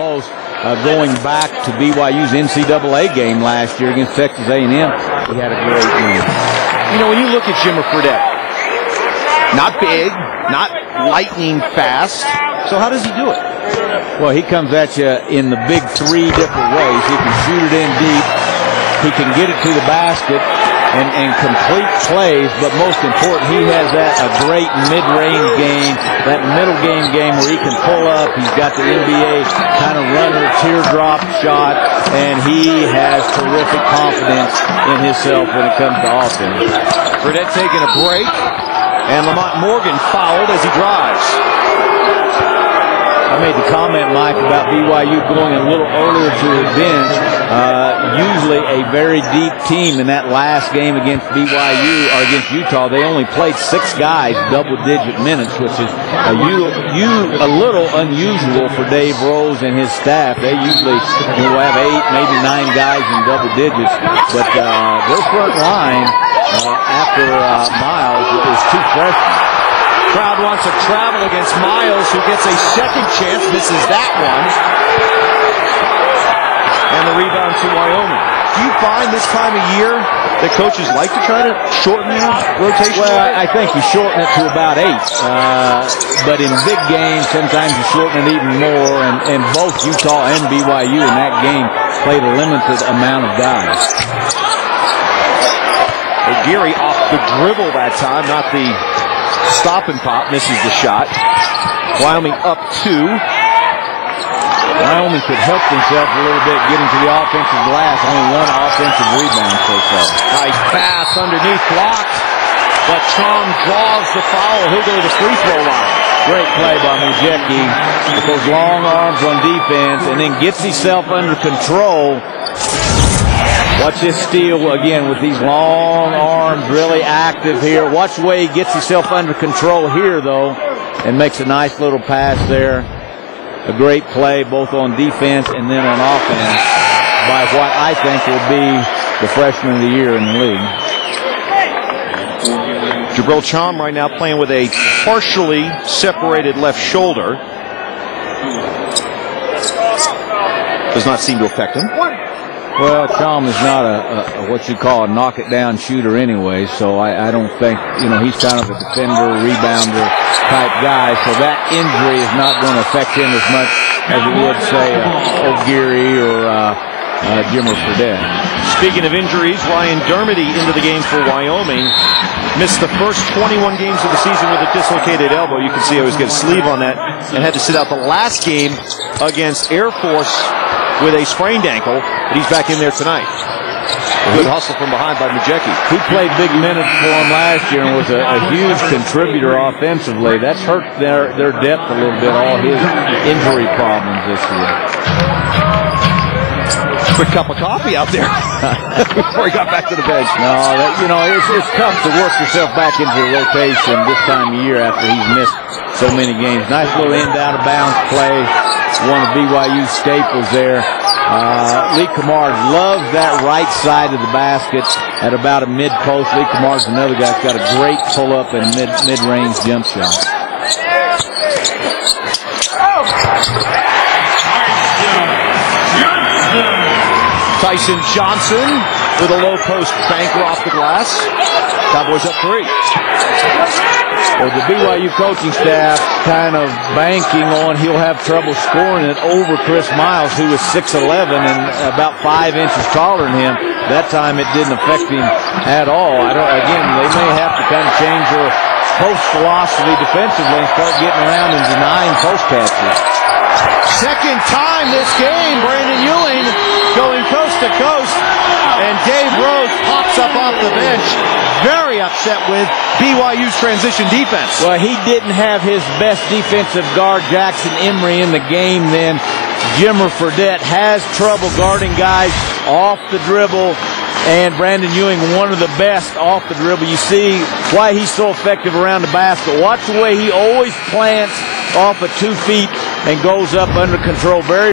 most. Going back to BYU's NCAA game last year against Texas A&M, he had a great game. You know, when you look at Jimmer Fredette, not big, not lightning fast. So how does he do it? Well, he comes at you in the big three different ways. He can shoot it in deep. He can get it to the basket and complete plays, but most important, he has a great mid-range game, that middle game where he can pull up. He's got the NBA kind of runner, teardrop shot, and he has terrific confidence in himself when it comes to offense. Fredette taking a break, and Lamont Morgan fouled as he drives. I made the comment, Mike, about BYU going a little earlier to the bench. Usually a very deep team in that last game against BYU or against Utah. They only played 6 guys double-digit minutes, which is a little unusual for Dave Rose and his staff. They usually will have 8, maybe 9 guys in double digits. But their front line after Miles is 2 freshmen. Crowd wants to travel against Miles, who gets a second chance, misses that one. And the rebound to Wyoming. Do you find this time of year that coaches like to try to shorten the rotation? Well, I think you shorten it to about 8. But in big games, sometimes you shorten it even more. And both Utah and BYU in that game played a limited amount of guys. Ogirri off the dribble that time, not the stop and pop, misses the shot. Wyoming up 2. Wyoming could help themselves a little bit getting to the offensive glass. Only 1 offensive rebound so far. Nice pass underneath, blocked. But Chom draws the foul. He'll go to the free throw line. Great play by Mujeki with those long arms on defense, and then gets himself under control. Watch this steal again with these long arms, really active here. Watch the way he gets himself under control here, though, and makes a nice little pass there. A great play both on defense and then on offense by what I think will be the freshman of the year in the league. Jabril Chom right now playing with a partially separated left shoulder. Does not seem to affect him. Well, Chom is not a what you call a knock-it-down shooter anyway, so I don't think, he's kind of a defender, rebounder type guy, so that injury is not going to affect him as much as it would, say, Ogirri or Jimmer Fredette. Speaking of injuries, Ryan Dermody into the game for Wyoming. Missed the first 21 games of the season with a dislocated elbow. You can see I always get a sleeve on that, and had to sit out the last game against Air Force with a sprained ankle, but he's back in there tonight. Good hustle from behind by Mujeki. He played big minutes for him last year and was a huge contributor offensively. That's hurt their depth a little bit, all his injury problems this year. Quick cup of coffee out there before he got back to the bench. No, it's tough to work yourself back into the rotation this time of year after he's missed so many games. Nice little out-of-bounds play. One of BYU's staples there. Lee Kamard loves that right side of the basket at about a mid-post. Lee Kamard's another guy that's got a great pull-up and mid-range jump shot. Tyson Johnson with a low-post banker off the glass. Cowboys up 3. Well, the BYU coaching staff kind of banking on he'll have trouble scoring it over Chris Miles, who was 6'11" and about 5 inches taller than him. That time it didn't affect him at all. Again, they may have to kind of change their post philosophy defensively and start getting around and denying post catches. Second time this game, Brandon Ewing going coast to coast, and Dave Rose pops up off the bench, very upset with BYU's transition defense. Well, he didn't have his best defensive guard, Jackson Emery, in the game then. Jimmer Fredette has trouble guarding guys off the dribble, and Brandon Ewing, one of the best off the dribble. You see why he's so effective around the basket. Watch the way he always plants off of 2 feet and goes up under control. Very